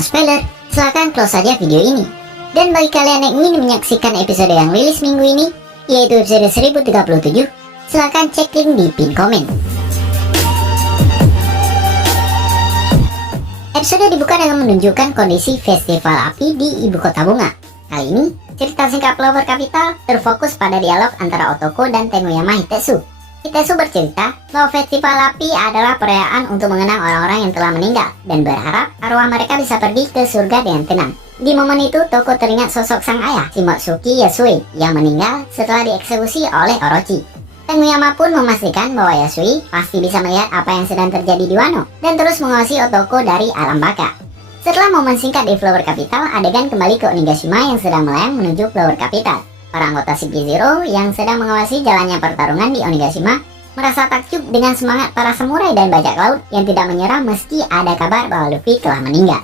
tanpa spoiler, silahkan close saja video ini. Dan bagi kalian yang ingin menyaksikan episode yang rilis minggu ini, yaitu episode 1037, silahkan cek link di pin komen. Episode dibuka dengan menunjukkan kondisi festival api di ibu kota bunga. Kali ini, cerita singkat Flower Capital terfokus pada dialog antara Otoko dan Tenguyama Hitesu. Hitesu bercerita bahwa festival api adalah perayaan untuk mengenang orang-orang yang telah meninggal dan berharap arwah mereka bisa pergi ke surga dengan tenang. Di momen itu, Toko teringat sosok sang ayah, Shimotsuki Yasui, yang meninggal setelah dieksekusi oleh Orochi. Tenguyama pun memastikan bahwa Yasui pasti bisa melihat apa yang sedang terjadi di Wano dan terus mengawasi Otoko dari alam baka. Setelah momen singkat di Flower Capital, adegan kembali ke Onigashima yang sedang melayang menuju Flower Capital. Para anggota CP0 yang sedang mengawasi jalannya pertarungan di Onigashima merasa takjub dengan semangat para samurai dan bajak laut yang tidak menyerah meski ada kabar bahwa Luffy telah meninggal.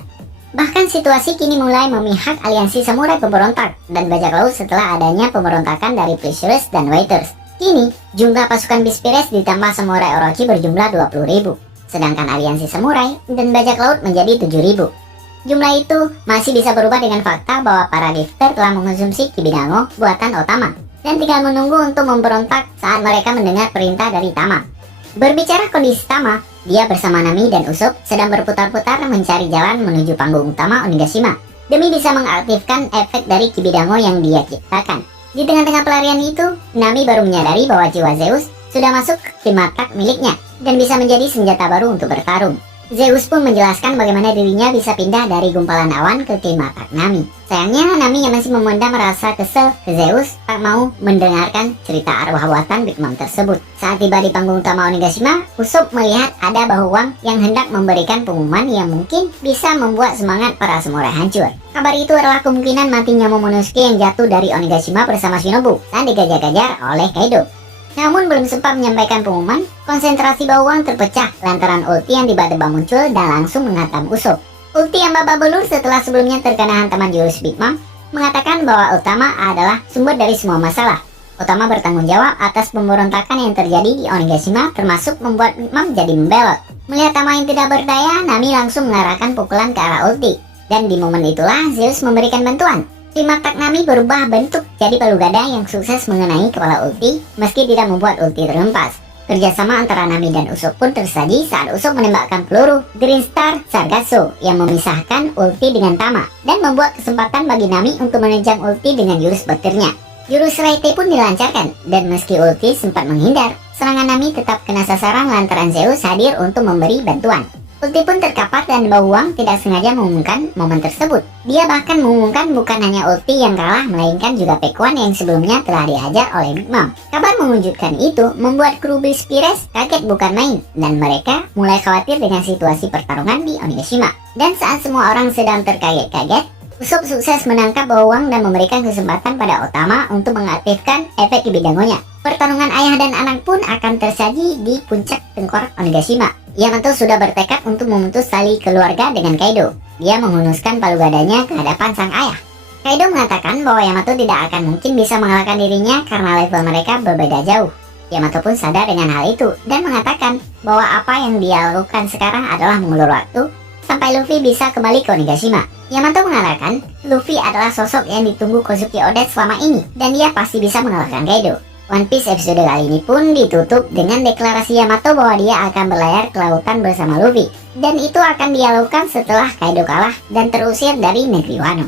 Bahkan situasi kini mulai memihak aliansi samurai pemberontak dan bajak laut setelah adanya pemberontakan dari Pleasures dan Waiters. Kini, jumlah pasukan Beast Pirates ditambah samurai Orochi berjumlah 20.000, sedangkan aliansi samurai dan bajak laut menjadi 7.000. Jumlah itu masih bisa berubah dengan fakta bahwa para gifter telah mengonsumsi Kibidango buatan Otama dan tinggal menunggu untuk memberontak saat mereka mendengar perintah dari Tama. Berbicara kondisi Tama, dia bersama Nami dan Usopp sedang berputar-putar mencari jalan menuju panggung utama Onigashima demi bisa mengaktifkan efek dari Kibidango yang dia ciptakan. Di tengah-tengah pelarian itu, Nami baru menyadari bahwa jiwa Zeus sudah masuk ke Klimatak miliknya dan bisa menjadi senjata baru untuk bertarung. Zeus pun menjelaskan bagaimana dirinya bisa pindah dari gumpalan awan ke Klimatak Nami. Sayangnya Nami yang masih memendam rasa kesel ke Zeus tak mau mendengarkan cerita arwah buatan Big Mom tersebut. Saat tiba di panggung utama Onigashima, Usopp melihat ada bahu Wang yang hendak memberikan pengumuman yang mungkin bisa membuat semangat para samurai hancur. Kabar itu adalah kemungkinan matinya Momonosuke yang jatuh dari Onigashima bersama Shinobu saat dikejar-kejar oleh Kaido. Namun belum sempat menyampaikan pengumuman, konsentrasi bawang terpecah lantaran ulti yang tiba-tiba muncul dan langsung menghantam Usopp. Ulti yang babak belur setelah sebelumnya terkena hantaman jurus Big Mom mengatakan bahwa Utama adalah sumber dari semua masalah. Utama bertanggung jawab atas pemberontakan yang terjadi di Onigashima termasuk membuat Big Mom jadi membelot. Melihat Tama yang tidak berdaya, Nami langsung mengarahkan pukulan ke arah ulti. Dan di momen itulah Zeus memberikan bantuan. Klimatak Nami berubah bentuk jadi palu gada yang sukses mengenai kepala ulti meski tidak membuat ulti terhempas. Kerjasama antara Nami dan Usopp pun tersaji saat Usopp menembakkan peluru Green Star Sargasso yang memisahkan ulti dengan Tama dan membuat kesempatan bagi Nami untuk menejang ulti dengan jurus petirnya. Jurus Raite pun dilancarkan dan meski ulti sempat menghindar, serangan Nami tetap kena sasaran lantaran Zeus hadir untuk memberi bantuan. Ulti pun terkapat dan Bawang tidak sengaja mengumumkan momen tersebut. Dia bahkan mengumumkan bukan hanya ulti yang kalah, melainkan juga Pekuan yang sebelumnya telah dihajar oleh Big Mom. Kabar mengejutkan itu membuat kru Beast Pirates kaget bukan main, dan mereka mulai khawatir dengan situasi pertarungan di Onigashima. Dan saat semua orang sedang terkaget-kaget, Usopp sukses menangkap Bawang dan memberikan kesempatan pada Otama untuk mengaktifkan efek Kibidango-nya. Pertarungan ayah dan anak pun akan tersaji di puncak tengkorak Onigashima. Yamato sudah bertekad untuk memutus tali keluarga dengan Kaido. Dia menghunuskan palu gadanya ke hadapan sang ayah. Kaido mengatakan bahwa Yamato tidak akan mungkin bisa mengalahkan dirinya karena level mereka berbeda jauh. Yamato pun sadar dengan hal itu dan mengatakan bahwa apa yang dia lakukan sekarang adalah mengulur waktu sampai Luffy bisa kembali ke Onigashima. Yamato mengatakan Luffy adalah sosok yang ditunggu Kozuki Oden selama ini dan dia pasti bisa mengalahkan Kaido. One Piece episode kali ini pun ditutup dengan deklarasi Yamato bahwa dia akan berlayar ke lautan bersama Luffy. Dan itu akan dia lakukan setelah Kaido kalah dan terusir dari negeri Wano.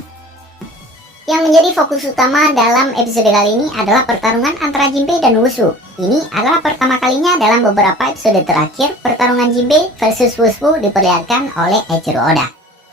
Yang menjadi fokus utama dalam episode kali ini adalah pertarungan antara Jinbei dan Wushu. Ini adalah pertama kalinya dalam beberapa episode terakhir pertarungan Jinbei versus Wushu diperlihatkan oleh Eiichiro Oda.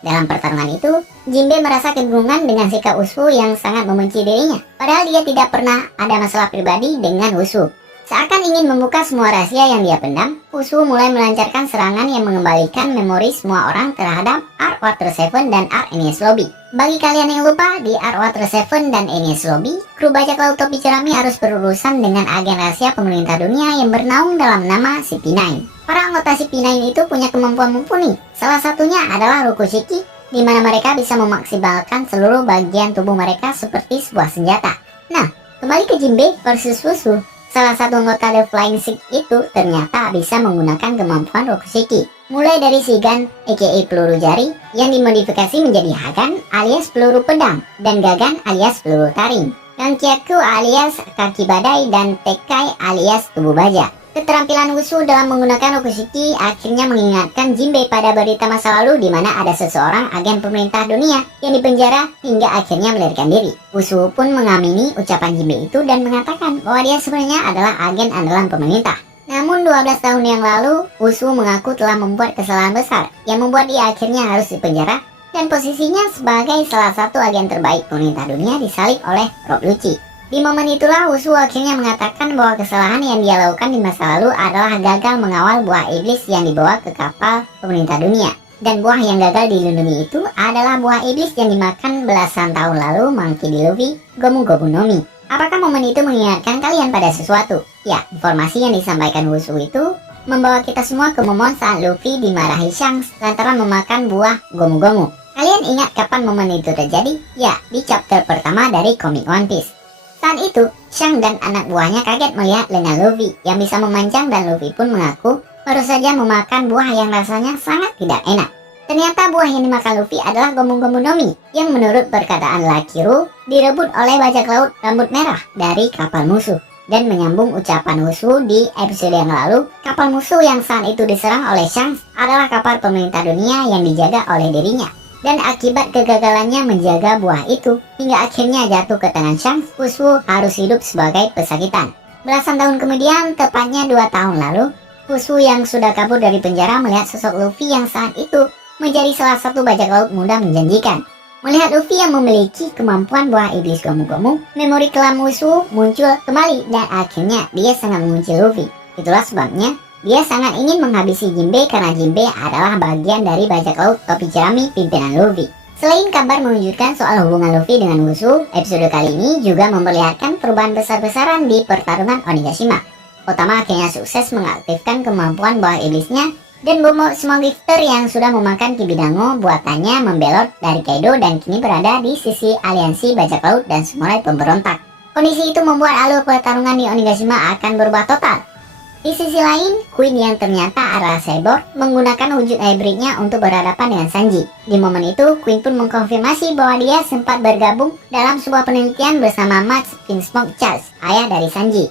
Dalam pertarungan itu, Jinbei merasa kebingungan dengan sikap Wushu yang sangat membenci dirinya. Padahal dia tidak pernah ada masalah pribadi dengan Wushu. Seakan ingin membuka semua rahasia yang dia pendam, Wushu mulai melancarkan serangan yang mengembalikan memori semua orang terhadap Arc Water 7 dan Arc Enies Lobby. Bagi kalian yang lupa, di Arc Water 7 dan Enies Lobby, kru bajak laut topi jerami harus berurusan dengan agen rahasia pemerintah dunia yang bernaung dalam nama CP9. Para anggota CP9 itu punya kemampuan mumpuni. Salah satunya adalah Rokushiki, di mana mereka bisa memaksimalkan seluruh bagian tubuh mereka seperti sebuah senjata. Nah, kembali ke Jinbei versus Wushu. Salah satu anggota The Flying Six itu ternyata bisa menggunakan kemampuan Rokushiki. Mulai dari Shigan aka peluru jari yang dimodifikasi menjadi Hagan alias peluru pedang, dan Gagan alias peluru taring, Kankyaku alias kaki badai, dan Tekai alias tubuh baja. Keterampilan Wushu dalam menggunakan Rokushiki akhirnya mengingatkan Jinbei pada berita masa lalu di mana ada seseorang agen pemerintah dunia yang dipenjara hingga akhirnya melarikan diri. Wushu pun mengamini ucapan Jinbei itu dan mengatakan bahwa dia sebenarnya adalah agen andalan pemerintah. Namun 12 tahun yang lalu, Wushu mengaku telah membuat kesalahan besar yang membuat dia akhirnya harus dipenjara, dan posisinya sebagai salah satu agen terbaik pemerintah dunia disalib oleh Rob Lucci. Di momen itulah Wushu akhirnya mengatakan bahwa kesalahan yang dia lakukan di masa lalu adalah gagal mengawal buah iblis yang dibawa ke kapal pemerintah dunia. Dan buah yang gagal dilindungi itu adalah buah iblis yang dimakan belasan tahun lalu Monkey D. Luffy, Gomu Gomu no Mi. Apakah momen itu mengingatkan kalian pada sesuatu? Ya, informasi yang disampaikan Wushu itu membawa kita semua ke momen saat Luffy dimarahi Shanks lantaran memakan buah Gomu Gomu. Kalian ingat kapan momen itu terjadi? Ya, di chapter pertama dari komik One Piece. Saat itu, Shanks dan anak buahnya kaget melihat lengan Luffy yang bisa memanjang, dan Luffy pun mengaku baru saja memakan buah yang rasanya sangat tidak enak. Ternyata buah yang dimakan Luffy adalah Gomu Gomu no Mi yang menurut perkataan Lakiru direbut oleh bajak laut rambut merah dari kapal musuh. Dan menyambung ucapan Wushu di episode yang lalu, kapal musuh yang saat itu diserang oleh Shanks adalah kapal pemerintah dunia yang dijaga oleh dirinya. Dan akibat kegagalannya menjaga buah itu, hingga akhirnya jatuh ke tangan Shanks, Wushu harus hidup sebagai pesakitan. Belasan tahun kemudian, tepatnya 2 tahun lalu, Wushu yang sudah kabur dari penjara melihat sosok Luffy yang saat itu menjadi salah satu bajak laut muda menjanjikan. Melihat Luffy yang memiliki kemampuan buah iblis Gomu Gomu, memori kelam Wushu muncul kembali dan akhirnya dia sangat mengunci Luffy. Itulah sebabnya dia sangat ingin menghabisi Jinbei karena Jinbei adalah bagian dari bajak laut topi jerami pimpinan Luffy. Selain kabar mengejutkan soal hubungan Luffy dengan Wushu, episode kali ini juga memperlihatkan perubahan besar-besaran di pertarungan Onigashima. Otama akhirnya sukses mengaktifkan kemampuan buah iblisnya, dan bom Smogifter yang sudah memakan Kibidango buatannya membelot dari Kaido dan kini berada di sisi aliansi bajak laut dan samurai pemberontak. Kondisi itu membuat alur pertarungan di Onigashima akan berubah total. Di sisi lain, Queen yang ternyata adalah cyborg menggunakan wujud hybridnya untuk berhadapan dengan Sanji. Di momen itu, Queen pun mengkonfirmasi bahwa dia sempat bergabung dalam sebuah penelitian bersama Max Vinsmoke Charles, ayah dari Sanji.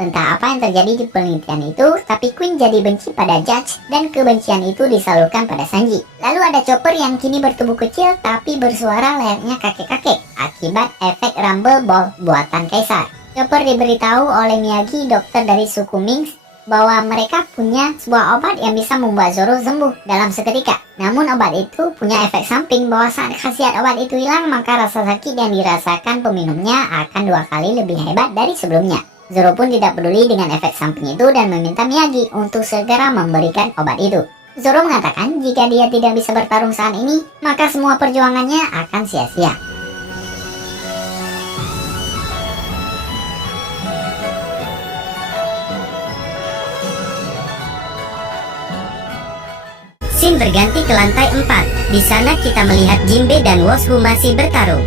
Entah apa yang terjadi di penelitian itu, tapi Queen jadi benci pada Judge dan kebencian itu disalurkan pada Sanji. Lalu ada Chopper yang kini bertubuh kecil tapi bersuara layaknya kakek-kakek akibat efek Rumble Ball buatan Kaisar. Chopper diberitahu oleh Miyagi, dokter dari suku Minks, bahwa mereka punya sebuah obat yang bisa membuat Zoro sembuh dalam seketika. Namun obat itu punya efek samping bahwa saat khasiat obat itu hilang, maka rasa sakit yang dirasakan peminumnya akan 2 kali lebih hebat dari sebelumnya. Zoro pun tidak peduli dengan efek samping itu dan meminta Miyagi untuk segera memberikan obat itu. Zoro mengatakan jika dia tidak bisa bertarung saat ini, maka semua perjuangannya akan sia-sia. Scene berganti ke lantai 4. Di sana kita melihat Jinbei dan Wushu masih bertarung.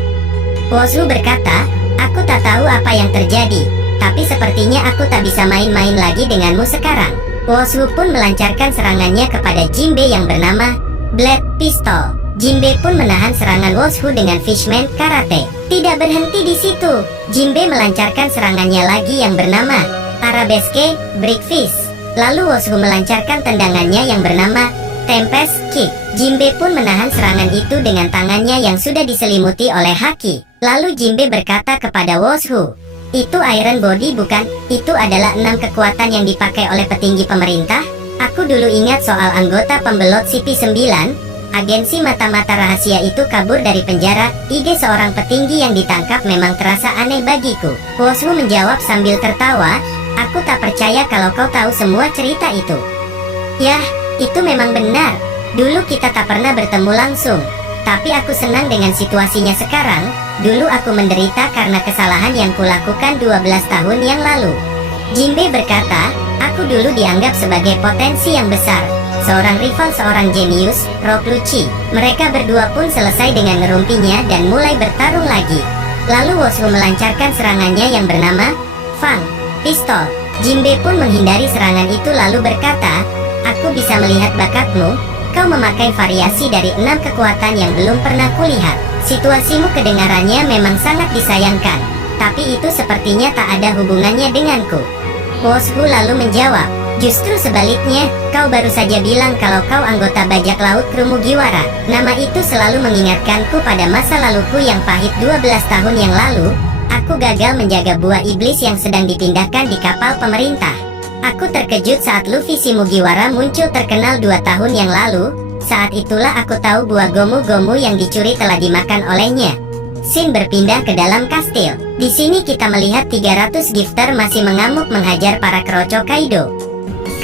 Wushu berkata, "Aku tak tahu apa yang terjadi, tapi sepertinya aku tak bisa main-main lagi denganmu sekarang." Wushu pun melancarkan serangannya kepada Jinbei yang bernama Blade Pistol. Jinbei pun menahan serangan Wushu dengan Fishman Karate. Tidak berhenti di situ, Jinbei melancarkan serangannya lagi yang bernama Arabesque Breakfast. Lalu Wushu melancarkan tendangannya yang bernama Tempest Kick. Jinbei pun menahan serangan itu dengan tangannya yang sudah diselimuti oleh haki. Lalu Jinbei berkata kepada Wushu, "Itu Iron Body bukan? Itu adalah 6 kekuatan yang dipakai oleh petinggi pemerintah. Aku dulu ingat soal anggota pembelot CP9, agensi mata-mata rahasia itu kabur dari penjara. Ide seorang petinggi yang ditangkap memang terasa aneh bagiku." Wushu menjawab sambil tertawa, "Aku tak percaya kalau kau tahu semua cerita itu." "Yah, itu memang benar. Dulu kita tak pernah bertemu langsung. Tapi aku senang dengan situasinya sekarang. Dulu aku menderita karena kesalahan yang kulakukan 12 tahun yang lalu." Jinbei berkata, "Aku dulu dianggap sebagai potensi yang besar. Seorang rival seorang jenius, Rob Lucci." Mereka berdua pun selesai dengan ngerumpinya dan mulai bertarung lagi. Lalu Wushu melancarkan serangannya yang bernama Fang Pistol. Jinbei pun menghindari serangan itu lalu berkata, "Aku aku bisa melihat bakatmu. Kau memakai variasi dari 6 kekuatan yang belum pernah kulihat. Situasimu kedengarannya memang sangat disayangkan, tapi itu sepertinya tak ada hubungannya denganku. Woshu lalu menjawab, justru sebaliknya, kau baru saja bilang kalau kau anggota bajak laut kru Mugiwara. Nama itu selalu mengingatkanku pada masa laluku yang pahit 12 tahun yang lalu. Aku gagal menjaga buah iblis yang sedang dipindahkan di kapal pemerintah. Aku terkejut saat Luffy si Mugiwara muncul terkenal 2 tahun yang lalu. Saat itulah aku tahu buah gomu-gomu yang dicuri telah dimakan olehnya. Scene berpindah ke dalam kastil. Di sini kita melihat 300 gifter masih mengamuk menghajar para keroco Kaido.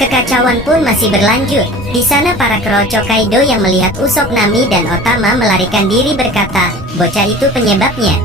Kekacauan pun masih berlanjut. Di sana para keroco Kaido yang melihat Usopp, Nami, dan Otama melarikan diri berkata, bocah itu penyebabnya.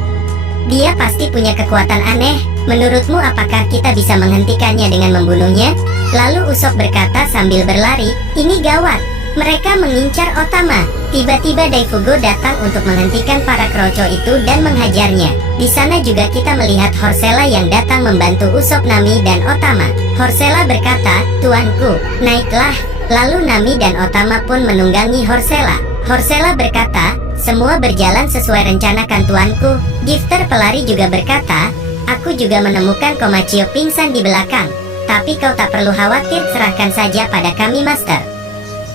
Dia pasti punya kekuatan aneh. Menurutmu apakah kita bisa menghentikannya dengan membunuhnya? Lalu Usopp berkata sambil berlari, ini gawat. Mereka mengincar Otama. Tiba-tiba Daifugo datang untuk menghentikan para keroco itu dan menghajarnya. Di sana juga kita melihat Horsela yang datang membantu Usopp, Nami, dan Otama. Horsela berkata, tuanku, naiklah. Lalu Nami dan Otama pun menunggangi Horsela. Horsela berkata, semua berjalan sesuai rencana kan tuanku. Gifter pelari juga berkata, aku juga menemukan Komachio pingsan di belakang. Tapi kau tak perlu khawatir, serahkan saja pada kami, Master.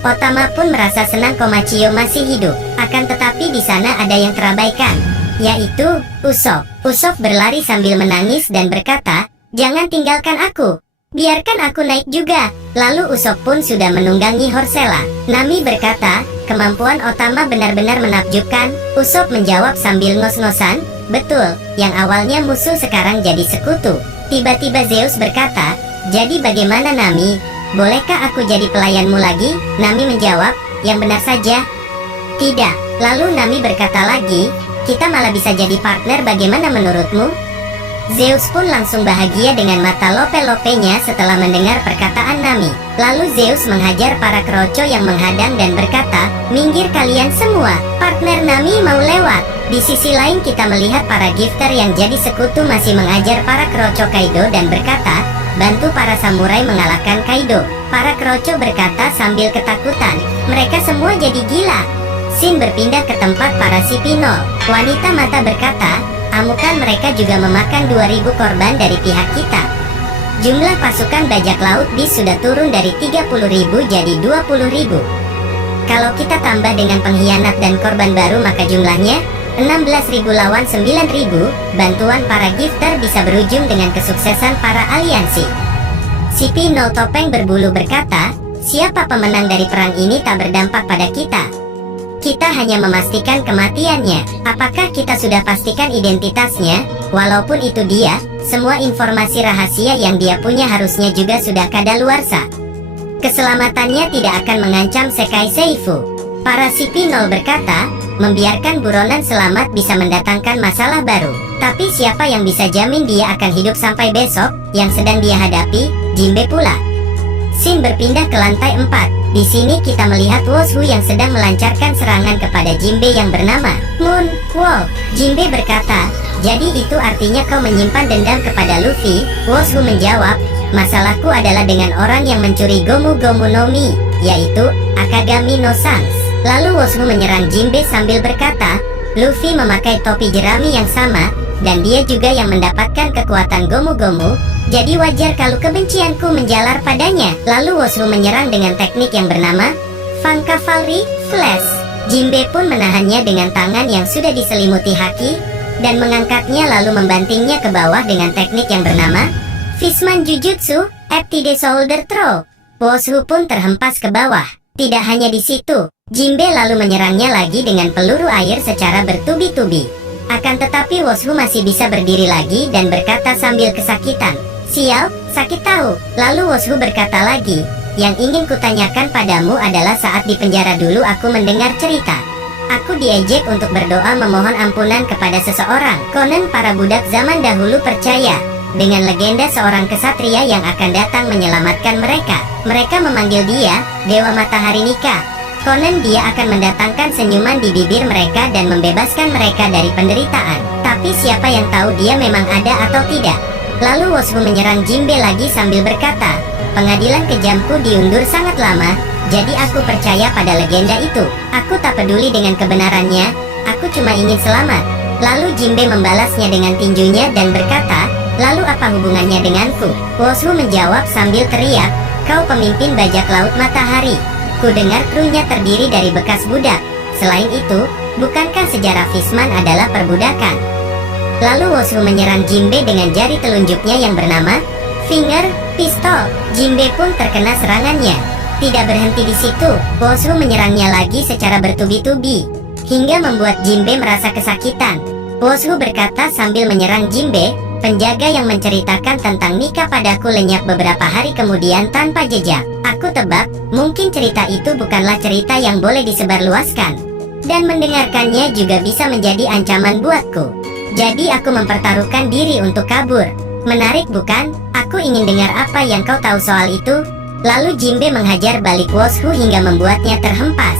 Otama pun merasa senang Komachio masih hidup. Akan tetapi di sana ada yang terabaikan, yaitu Usopp. Usopp berlari sambil menangis dan berkata, jangan tinggalkan aku. Biarkan aku naik juga. Lalu Usopp pun sudah menunggangi Horsela. Nami berkata, kemampuan Otama benar-benar menakjubkan. Usopp menjawab sambil ngos-ngosan, betul, yang awalnya musuh sekarang jadi sekutu. Tiba-tiba Zeus berkata, jadi bagaimana Nami? Bolehkah aku jadi pelayanmu lagi? Nami menjawab, yang benar saja. Tidak. Lalu Nami berkata lagi, kita malah bisa jadi partner, bagaimana menurutmu? Zeus pun langsung bahagia dengan mata lope-lopenya setelah mendengar perkataan Nami. Lalu Zeus menghajar para keroco yang menghadang dan berkata, minggir kalian semua, partner Nami mau lewat. Di sisi lain kita melihat para gifter yang jadi sekutu masih mengajar para keroco Kaido dan berkata, bantu para samurai mengalahkan Kaido. Para keroco berkata sambil ketakutan, mereka semua jadi gila. Scene berpindah ke tempat para Sipinol. Wanita mata berkata, amukan mereka juga memakan 2000 korban dari pihak kita. Jumlah pasukan bajak laut Beast sudah turun dari 30.000 jadi 20.000. Kalau kita tambah dengan pengkhianat dan korban baru maka jumlahnya 16.000 lawan 9.000. Bantuan para gifter bisa berujung dengan kesuksesan para aliansi. Sipi Nol Topeng Berbulu berkata, siapa pemenang dari perang ini tak berdampak pada kita. Kita hanya memastikan kematiannya. Apakah kita sudah pastikan identitasnya? Walaupun itu dia, semua informasi rahasia yang dia punya harusnya juga sudah kadaluarsa. Keselamatannya tidak akan mengancam Sekai Seifu. Para Sipinol berkata, membiarkan buronan selamat bisa mendatangkan masalah baru. Tapi siapa yang bisa jamin dia akan hidup sampai besok? Yang sedang dia hadapi, Jinbe pula. Scene berpindah ke lantai 4. Di sini kita melihat Woshu yang sedang melancarkan serangan kepada Jinbe yang bernama Moon Wolf. Jinbe berkata, jadi itu artinya kau menyimpan dendam kepada Luffy? Woshu menjawab, masalahku adalah dengan orang yang mencuri Gomu Gomu no Mi, yaitu Akagami no Sans. Lalu Woshu menyerang Jinbe sambil berkata, Luffy memakai topi jerami yang sama, dan dia juga yang mendapatkan kekuatan Gomu Gomu. Jadi wajar kalau kebencianku menjalar padanya. Lalu Woshu menyerang dengan teknik yang bernama Fang Cavalry Flash. Jinbe pun menahannya dengan tangan yang sudah diselimuti haki, dan mengangkatnya lalu membantingnya ke bawah dengan teknik yang bernama Fishman Jujutsu Eptide Shoulder Throw. Woshu pun terhempas ke bawah. Tidak hanya di situ, Jinbe lalu menyerangnya lagi dengan peluru air secara bertubi-tubi. Akan tetapi Woshu masih bisa berdiri lagi dan berkata sambil kesakitan, sial, sakit tahu. Lalu Woshu berkata lagi, yang ingin kutanyakan padamu adalah saat di penjara dulu aku mendengar cerita. Aku diejek untuk berdoa memohon ampunan kepada seseorang. Konon para budak zaman dahulu percaya dengan legenda seorang kesatria yang akan datang menyelamatkan mereka. Mereka memanggil dia Dewa Matahari Nika. Konon dia akan mendatangkan senyuman di bibir mereka dan membebaskan mereka dari penderitaan. Tapi siapa yang tahu dia memang ada atau tidak? Lalu Woshu menyerang Jinbe lagi sambil berkata, pengadilan kejamku diundur sangat lama, Jadi aku percaya pada legenda itu. Aku tak peduli dengan kebenarannya, aku cuma ingin selamat. Lalu Jinbe membalasnya dengan tinjunya dan berkata, lalu apa hubungannya denganku? Woshu menjawab sambil teriak, kau pemimpin bajak laut matahari. Ku dengar krunya terdiri dari bekas budak. Selain itu, bukankah sejarah Fishman adalah perbudakan? Lalu Woshu menyerang Jinbe dengan jari telunjuknya yang bernama Finger Pistol. Jinbe pun terkena serangannya. Tidak berhenti di situ, Woshu menyerangnya lagi secara bertubi-tubi, hingga membuat Jinbe merasa kesakitan. Woshu berkata sambil menyerang Jinbe, penjaga yang menceritakan tentang Mika padaku lenyap beberapa hari kemudian tanpa jejak. Aku tebak, mungkin cerita itu bukanlah cerita yang boleh disebarluaskan. Dan mendengarkannya juga bisa menjadi ancaman buatku. Jadi aku mempertaruhkan diri untuk kabur. Menarik bukan? Aku ingin dengar apa yang kau tahu soal itu. Lalu Jinbe menghajar balik Woshu hingga membuatnya terhempas.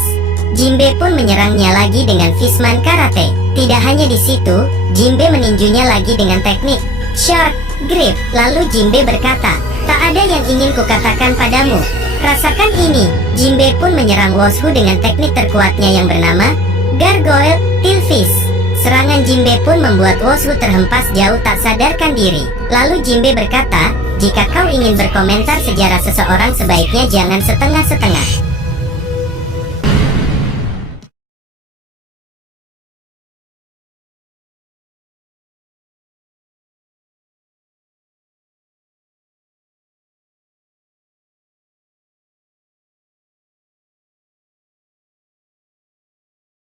Jinbe pun menyerangnya lagi dengan Fishman Karate. Tidak hanya di situ, Jinbe meninjunya lagi dengan teknik Shark Grip. Lalu Jinbe berkata, tak ada yang ingin kukatakan padamu. Rasakan ini. Jinbe pun menyerang Woshu dengan teknik terkuatnya yang bernama Gargoyle Tail Fist. Serangan Jinbe pun membuat Woshu terhempas jauh tak sadarkan diri. Lalu Jinbe berkata, jika kau ingin berkomentar sejarah seseorang sebaiknya jangan setengah-setengah.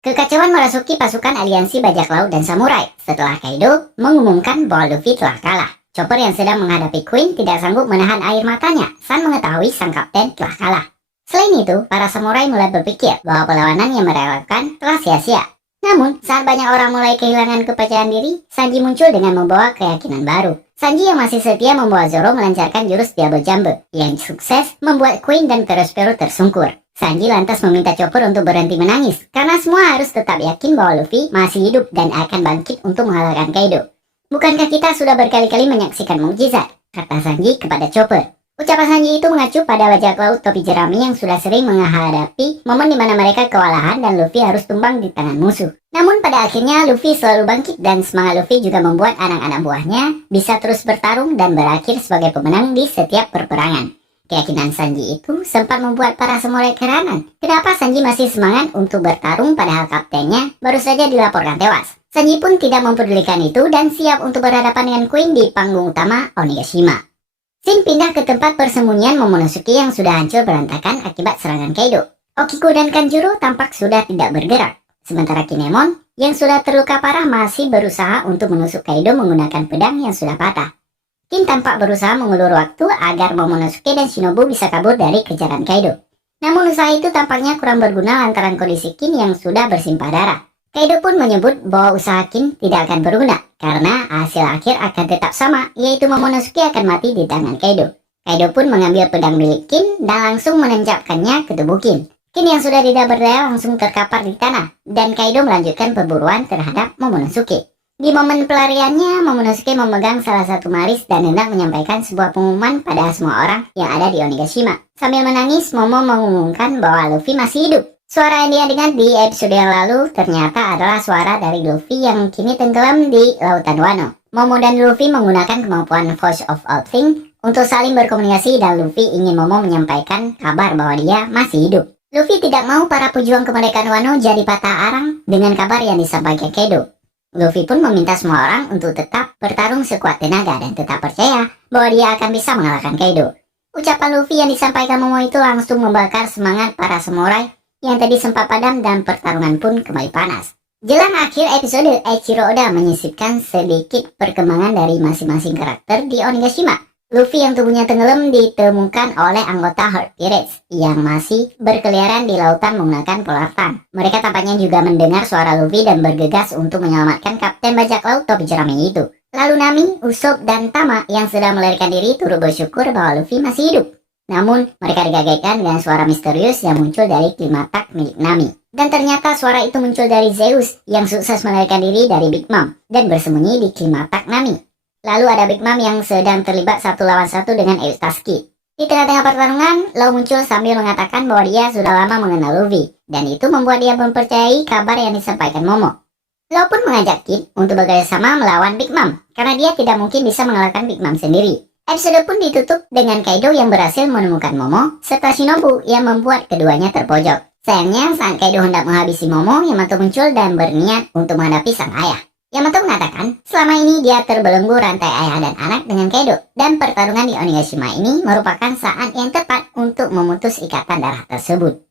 Kekacauan merasuki pasukan aliansi bajak laut dan samurai setelah Kaido mengumumkan bahwa Luffy telah kalah. Chopper yang sedang menghadapi Queen tidak sanggup menahan air matanya saat mengetahui sang kapten telah kalah. Selain itu, para samurai mulai berpikir bahwa perlawanan yang mereka lakukan telah sia-sia. Namun, saat banyak orang mulai kehilangan kepercayaan diri, Sanji muncul dengan membawa keyakinan baru. Sanji yang masih setia membawa Zoro melancarkan jurus Double Jump yang sukses membuat Queen dan Perospero tersungkur. Sanji lantas meminta Chopper untuk berhenti menangis, karena semua harus tetap yakin bahwa Luffy masih hidup dan akan bangkit untuk mengalahkan Kaido. Bukankah kita sudah berkali-kali menyaksikan mukjizat? Kata Sanji kepada Chopper. Ucapan Sanji itu mengacu pada bajak laut topi jerami yang sudah sering menghadapi momen di mana mereka kewalahan dan Luffy harus tumbang di tangan musuh. Namun pada akhirnya Luffy selalu bangkit dan semangat Luffy juga membuat anak-anak buahnya bisa terus bertarung dan berakhir sebagai pemenang di setiap perperangan. Keyakinan Sanji itu sempat membuat para samurai keheranan. Kenapa Sanji masih semangat untuk bertarung padahal kaptennya baru saja dilaporkan tewas? Sanji pun tidak mempedulikan itu dan siap untuk berhadapan dengan Queen di panggung utama Onigashima. Shin pindah ke tempat persembunyian Momonosuke yang sudah hancur berantakan akibat serangan Kaido. Okiku dan Kanjuro tampak sudah tidak bergerak. Sementara Kinemon yang sudah terluka parah masih berusaha untuk menusuk Kaido menggunakan pedang yang sudah patah. Kin tampak berusaha mengulur waktu agar Momonosuke dan Shinobu bisa kabur dari kejaran Kaido. Namun usaha itu tampaknya kurang berguna lantaran kondisi Kin yang sudah bersimpah darah. Kaido pun menyebut bahwa usaha Kin tidak akan berguna karena hasil akhir akan tetap sama, yaitu Momonosuke akan mati di tangan Kaido. Kaido pun mengambil pedang milik Kin dan langsung menancapkannya ke tubuh Kin. Kin yang sudah tidak berdaya langsung terkapar di tanah dan Kaido melanjutkan perburuan terhadap Momonosuke. Di momen pelariannya, Momonosuke memegang salah satu maris dan hendak menyampaikan sebuah pengumuman pada semua orang yang ada di Onigashima. Sambil menangis, Momo mengumumkan bahwa Luffy masih hidup. Suara yang dia dengar di episode yang lalu ternyata adalah suara dari Luffy yang kini tenggelam di Lautan Wano. Momo dan Luffy menggunakan kemampuan Voice of All Things untuk saling berkomunikasi dan Luffy ingin Momo menyampaikan kabar bahwa dia masih hidup. Luffy tidak mau para pejuang kemerdekaan Wano jadi patah arang dengan kabar yang disampaikan Kaido. Luffy pun meminta semua orang untuk tetap bertarung sekuat tenaga dan tetap percaya bahwa dia akan bisa mengalahkan Kaido. Ucapan Luffy yang disampaikan Momo itu langsung membakar semangat para samurai yang tadi sempat padam dan pertarungan pun kembali panas. Jelang akhir episode, Eiichiro Oda menyisipkan sedikit perkembangan dari masing-masing karakter di Onigashima. Luffy yang tubuhnya tenggelam ditemukan oleh anggota Horde Pirates yang masih berkeliaran di lautan menggunakan polar tank. Mereka tampaknya juga mendengar suara Luffy dan bergegas untuk menyelamatkan kapten bajak laut topi jerami itu. Lalu Nami, Usopp, dan Tama yang sedang melarikan diri turut bersyukur bahwa Luffy masih hidup. Namun, mereka digagetkan dengan suara misterius yang muncul dari klimatak milik Nami. Dan ternyata suara itu muncul dari Zeus yang sukses melarikan diri dari Big Mom dan bersembunyi di klimatak Nami. Lalu ada Big Mom yang sedang terlibat 1 lawan 1 dengan Eustace Kid. Di tengah-tengah pertarungan, Law muncul sambil mengatakan bahwa dia sudah lama mengenal Luffy, dan itu membuat dia mempercayai kabar yang disampaikan Momo. Law pun mengajak Kid untuk bekerjasama melawan Big Mom, karena dia tidak mungkin bisa mengalahkan Big Mom sendiri. Episode pun ditutup dengan Kaido yang berhasil menemukan Momo, serta Shinobu yang membuat keduanya terpojok. Sayangnya, saat Kaido hendak menghabisi Momo, Yamato muncul dan berniat untuk menghadapi sang ayah. Yamato mengatakan, selama ini dia terbelenggu rantai ayah dan anak dengan Kaido, dan pertarungan di Onigashima ini merupakan saat yang tepat untuk memutus ikatan darah tersebut.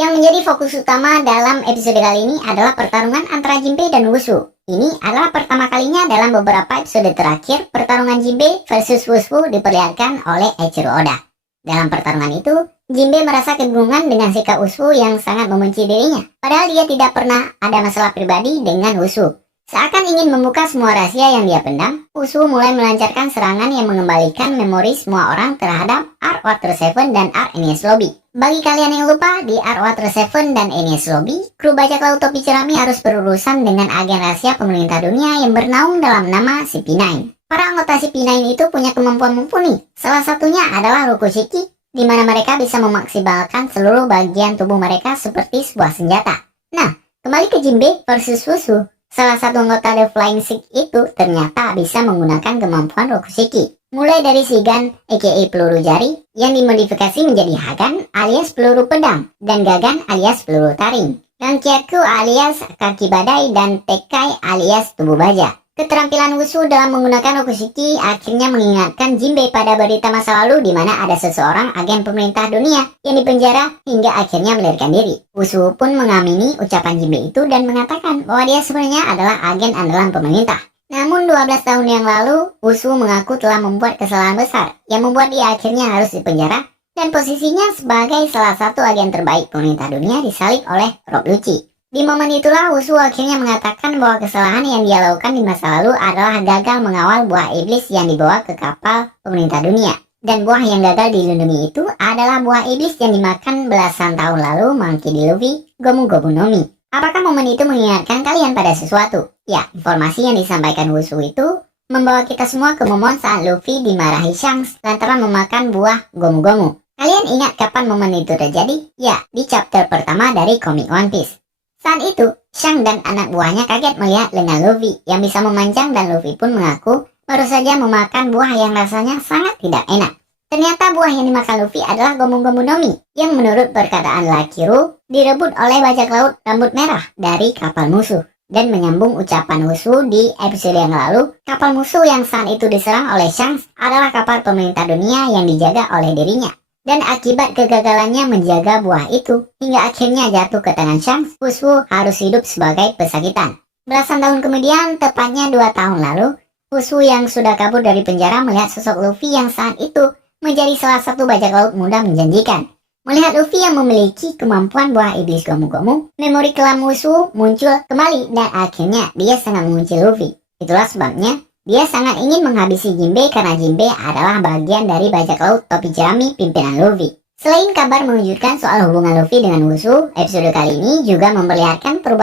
Yang menjadi fokus utama dalam episode kali ini adalah pertarungan antara Jinbei dan Wushu. Ini adalah pertama kalinya dalam beberapa episode terakhir pertarungan Jinbei versus Wushu diperlihatkan oleh Eiichiro Oda. Dalam pertarungan itu, Jinbei merasa kebingungan dengan sikap Wushu yang sangat membenci dirinya, padahal dia tidak pernah ada masalah pribadi dengan Wushu. Seakan ingin membuka semua rahasia yang dia pendam, Wushu mulai melancarkan serangan yang mengembalikan memori semua orang terhadap Arc Water 7 dan Arc Enies Lobby. Bagi kalian yang lupa, di Arc Water 7 dan Enies Lobby, kru bajak laut topi jerami harus berurusan dengan agen rahasia pemerintah dunia yang bernaung dalam nama CP9. Para anggota CP9 itu punya kemampuan mumpuni. Salah satunya adalah Rokushiki, di mana mereka bisa memaksimalkan seluruh bagian tubuh mereka seperti sebuah senjata. Nah, kembali ke Jinbei versus Wushu. Salah satu anggota The Flying Six itu ternyata bisa menggunakan kemampuan Rokushiki. Mulai dari Shigan aka peluru jari yang dimodifikasi menjadi Hagan alias peluru pedang, dan Gagan alias peluru taring, Gankyaku alias kaki badai, dan Tekai alias tubuh baja. Keterampilan Wushu dalam menggunakan Rokushiki akhirnya mengingatkan Jinbei pada berita masa lalu di mana ada seseorang agen pemerintah dunia yang dipenjara hingga akhirnya melarikan diri. Wushu pun mengamini ucapan Jinbei itu dan mengatakan bahwa dia sebenarnya adalah agen andalan pemerintah. Namun 12 tahun yang lalu, Wushu mengaku telah membuat kesalahan besar yang membuat dia akhirnya harus dipenjara, dan posisinya sebagai salah satu agen terbaik pemerintah dunia disalib oleh Rob Lucci. Di momen itulah Wushu akhirnya mengatakan bahwa kesalahan yang dia lakukan di masa lalu adalah gagal mengawal buah iblis yang dibawa ke kapal pemerintah dunia. Dan buah yang gagal dilindungi itu adalah buah iblis yang dimakan belasan tahun lalu Monkey D. Luffy, Gomu Gomu no Mi. Apakah momen itu mengingatkan kalian pada sesuatu? Ya, informasi yang disampaikan Wushu itu membawa kita semua ke momen saat Luffy dimarahi Shanks lantaran memakan buah Gomu Gomu. Kalian ingat kapan momen itu terjadi? Ya, di chapter pertama dari komik One Piece. Saat itu, Shanks dan anak buahnya kaget melihat lengan Luffy yang bisa memanjang, dan Luffy pun mengaku baru saja memakan buah yang rasanya sangat tidak enak. Ternyata buah yang dimakan Luffy adalah Gomu Gomu no Mi yang menurut perkataan Lakiru direbut oleh bajak laut rambut merah dari kapal musuh. Dan menyambung ucapan Wushu di episode yang lalu, kapal musuh yang saat itu diserang oleh Shanks adalah kapal pemerintah dunia yang dijaga oleh dirinya. Dan akibat kegagalannya menjaga buah itu, hingga akhirnya jatuh ke tangan Shanks, Wushu harus hidup sebagai pesakitan. Belasan tahun kemudian, tepatnya 2 tahun lalu, Wushu yang sudah kabur dari penjara melihat sosok Luffy yang saat itu menjadi salah satu bajak laut muda menjanjikan. Melihat Luffy yang memiliki kemampuan buah iblis Gomu Gomu, memori kelam Wushu muncul kembali dan akhirnya dia sangat mengunci Luffy. Itulah sebabnya dia sangat ingin menghabisi Jinbei karena Jinbei adalah bagian dari bajak laut topi jerami pimpinan Luffy. Selain kabar mengejutkan soal hubungan Luffy dengan Wushu, episode kali ini juga memperlihatkan perubahan